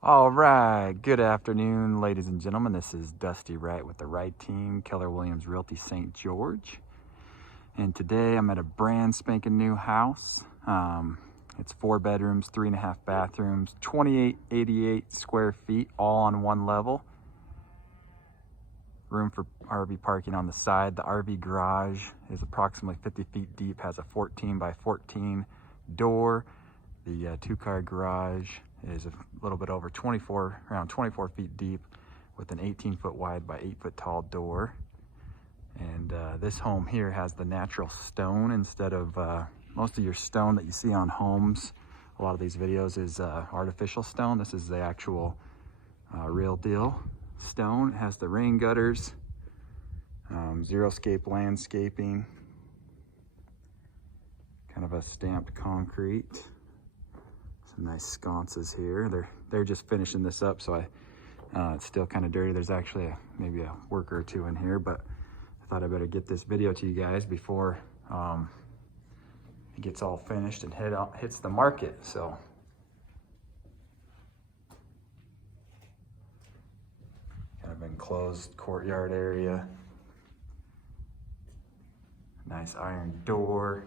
All right, good afternoon, ladies and gentlemen. This is Dusty Wright with the Wright Team, Keller Williams Realty St. George. And today I'm at a brand spanking new house. It's 4 bedrooms, 3.5 bathrooms, 2888 square feet, all on one level. Room for RV parking on the side. The RV garage is approximately 50 feet deep, has a 14 by 14 door. The 2-car garage is a little bit over around 24 feet deep with an 18-foot wide by 8-foot tall door. And this home here has the natural stone instead of most of your stone that you see on homes. A lot of these videos is artificial stone. This is the actual real deal stone. It has the rain gutters, zero-scape landscaping, kind of a stamped concrete. Some nice sconces here. They're just finishing this up, so it's still kind of dirty. There's actually maybe a worker or two in here, but I thought I better get this video to you guys before it gets all finished and hits the market. So kind of enclosed courtyard area. Nice iron door.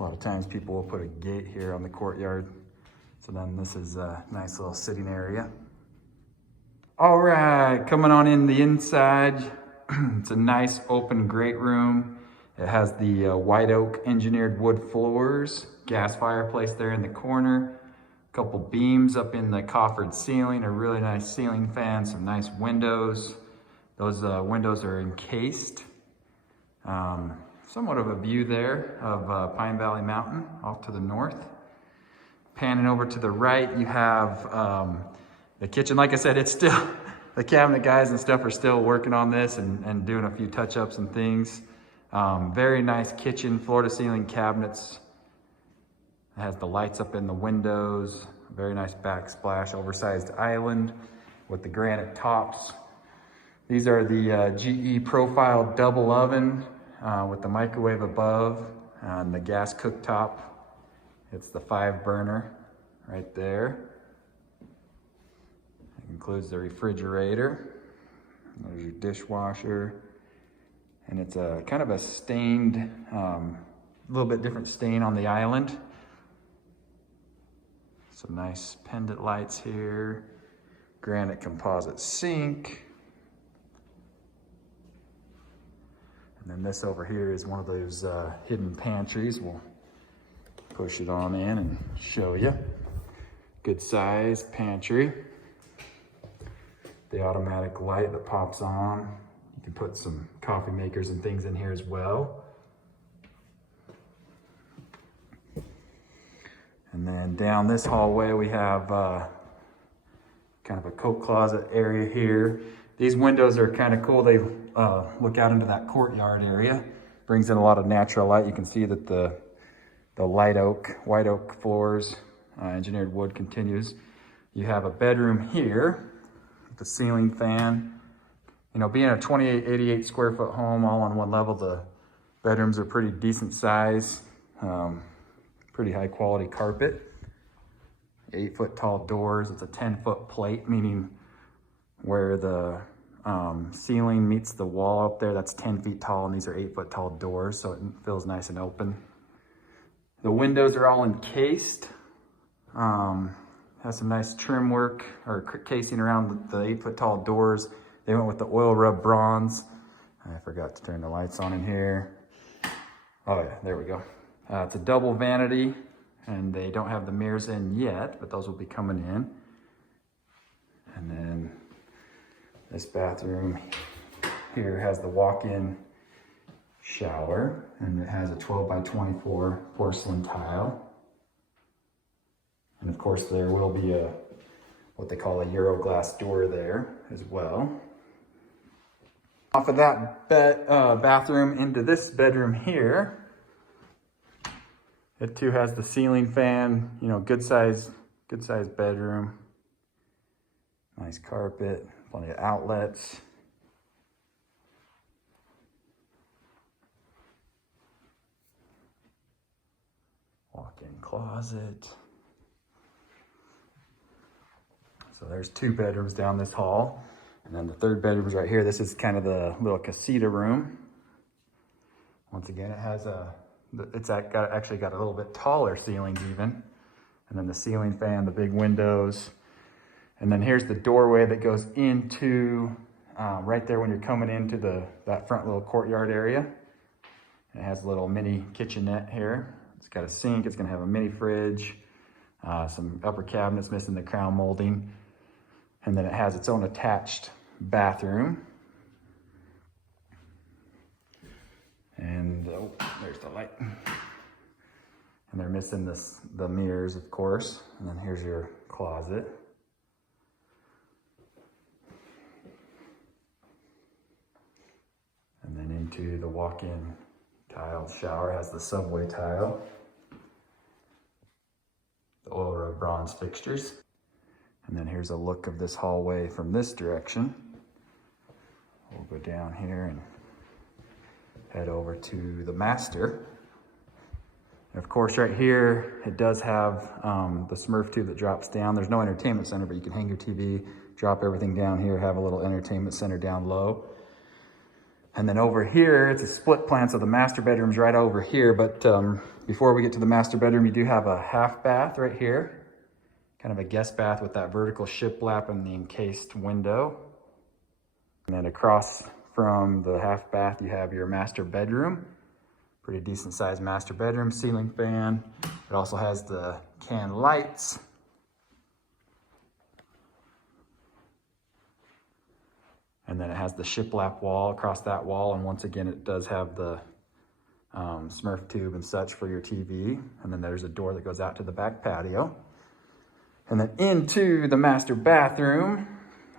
A lot of times people will put a gate here on the courtyard. So then this is a nice little sitting area. All right, coming on in the inside. It's a nice open great room. It has the white oak engineered wood floors, gas fireplace there in the corner, a couple beams up in the coffered ceiling, a really nice ceiling fan, some nice windows. Those windows are encased. Somewhat of a view there of Pine Valley Mountain off to the north. Panning over to the right, you have the kitchen. Like I said, it's still, the cabinet guys and stuff are still working on this and doing a few touch-ups and things. Very nice kitchen, floor-to-ceiling cabinets. It has the lights up in the windows. Very nice backsplash, oversized island with the granite tops. These are the GE profile double oven with the microwave above and the gas cooktop. It's the 5-burner right there. It includes the refrigerator. There's your dishwasher. And it's a kind of a stained, a little bit different stain on the island. Some nice pendant lights here. Granite composite sink. And then this over here is one of those hidden pantries. We'll push it on in and show you. Good sized pantry. The automatic light that pops on. You can put some coffee makers and things in here as well. And then down this hallway we have kind of a coat closet area here. These windows are kind of cool. They look out into that courtyard area. Brings in a lot of natural light. You can see that the white oak floors, engineered wood continues. You have a bedroom here with the ceiling fan. You know, being a 2888 square foot home all on one level, the bedrooms are pretty decent size. Pretty high quality carpet. 8-foot tall doors. It's a 10-foot plate, meaning where the ceiling meets the wall up there, that's 10 feet tall, and these are 8-foot tall doors, so it feels nice and open. The windows are all encased. Has some nice trim work or casing around the 8-foot tall doors. They went with the oil rub bronze. I forgot to turn the lights on in here. Oh yeah, there we go. It's a double vanity, and they don't have the mirrors in yet, but those will be coming in. And then this bathroom here has the walk-in shower, and it has a 12 by 24 porcelain tile. And of course there will be what they call a Euro glass door there as well. Off of that bathroom into this bedroom here, it too has the ceiling fan, you know, good size bedroom. Nice carpet, plenty of outlets. Walk-in closet. So there's 2 bedrooms down this hall. And then the 3rd bedroom is right here. This is kind of the little casita room. Once again, it has actually got a little bit taller ceilings even. And then the ceiling fan, the big windows. And then here's the doorway that goes into, right there when you're coming into that front little courtyard area. It has a little mini kitchenette here. It's got a sink, it's gonna have a mini fridge, some upper cabinets missing the crown molding. And then it has its own attached bathroom. And oh, there's the light. And they're missing the mirrors, of course. And then here's your closet. And then into the walk-in tile shower, has the subway tile. The oil rub bronze fixtures. And then here's a look of this hallway from this direction. We'll go down here and head over to the master. And of course, right here, it does have the Smurf tube that drops down. There's no entertainment center, but you can hang your TV, drop everything down here, have a little entertainment center down low. And then over here, it's a split plan, so the master bedroom's right over here. But before we get to the master bedroom, you do have a half bath right here. Kind of a guest bath with that vertical shiplap and the encased window. And then across from the half bath, you have your master bedroom. Pretty decent sized master bedroom, ceiling fan. It also has the can lights. And then it has the shiplap wall across that wall. And once again, it does have the Smurf tube and such for your TV. And then there's a door that goes out to the back patio. And then into the master bathroom.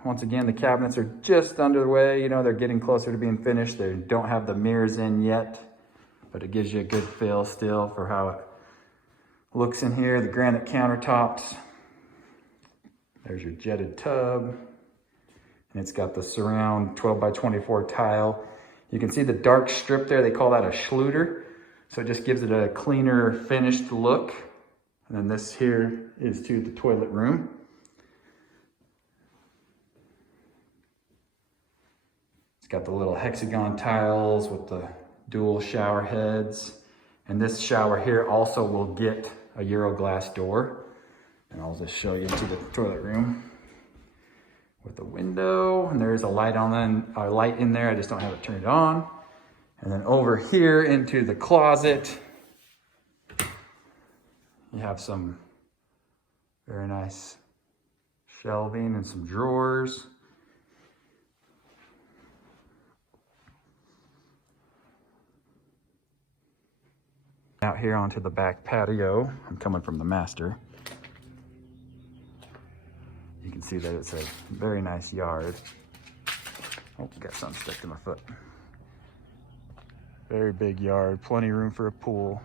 Once again, the cabinets are just underway. You know, they're getting closer to being finished. They don't have the mirrors in yet, but it gives you a good feel still for how it looks in here. The granite countertops. There's your jetted tub. And it's got the surround 12 by 24 tile. You can see the dark strip there. They call that a Schluter. So it just gives it a cleaner finished look. And then this here is to the toilet room. It's got the little hexagon tiles with the dual shower heads. And this shower here also will get a Euro glass door. And I'll just show you into the toilet room with the window. And there is a light light in there. I just don't have it turned on. And then over here into the closet, you have some very nice shelving and some drawers. Out here onto the back patio. I'm coming from the master. You can see that it's a very nice yard. Oh, got something stuck to my foot. Very big yard, plenty of room for a pool.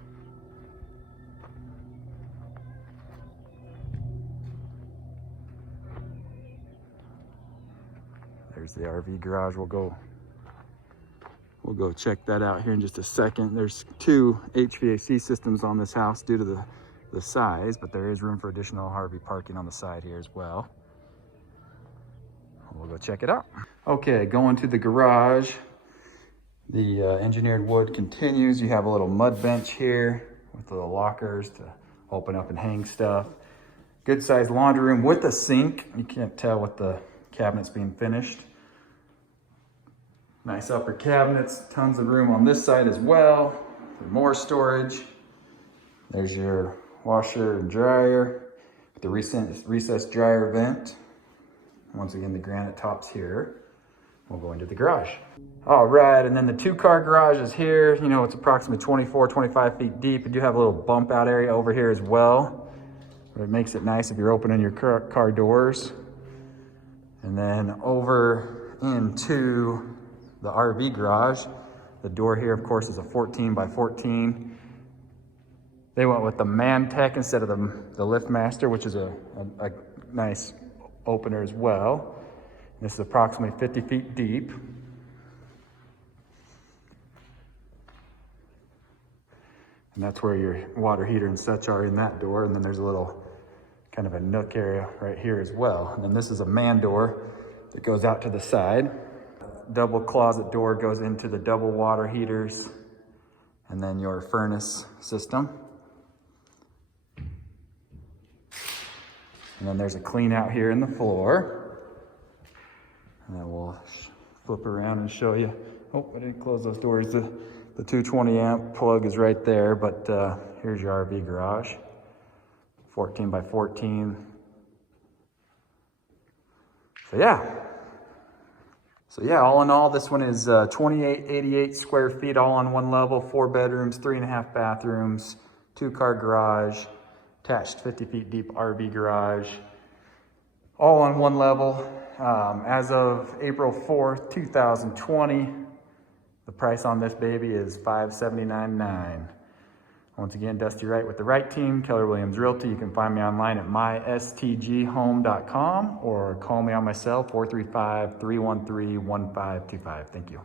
There's the RV garage. We'll go check that out here in just a second. There's 2 HVAC systems on this house due to the size, but there is room for additional RV parking on the side here as well. We'll go check it out. Okay, going to the garage. The engineered wood continues. You have a little mud bench here with little lockers to open up and hang stuff. Good sized laundry room with a sink. You can't tell with the cabinets being finished. Nice upper cabinets, tons of room on this side as well for more storage. There's your washer and dryer with the recessed dryer vent. Once again, the granite tops here. We'll go into the garage. All right, and then the 2-car garage is here. You know, it's approximately 24, 25 feet deep. You do have a little bump out area over here as well. It makes it nice if you're opening your car doors. And then over into the RV garage. The door here, of course, is a 14 by 14. They went with the ManTech instead of the LiftMaster, which is a nice opener as well. This is approximately 50 feet deep. And that's where your water heater and such are in that door. And then there's a little kind of a nook area right here as well. And then this is a man door that goes out to the side. Double closet door goes into the double water heaters and then your furnace system. And then there's a clean out here in the floor. And then we'll flip around and show you. Oh, I didn't close those doors. The 220 amp plug is right there, but here's your RV garage. 14 by 14. So yeah, all in all, this one is 2888 square feet, all on one level, 4 bedrooms, 3.5 bathrooms, 2-car garage, attached 50 feet deep RV garage, all on one level. As of April 4th, 2020, the price on this baby is $579,900. Once again, Dusty Wright with the Wright Team, Keller Williams Realty. You can find me online at mystghome.com or call me on my cell, 435-313-1525. Thank you.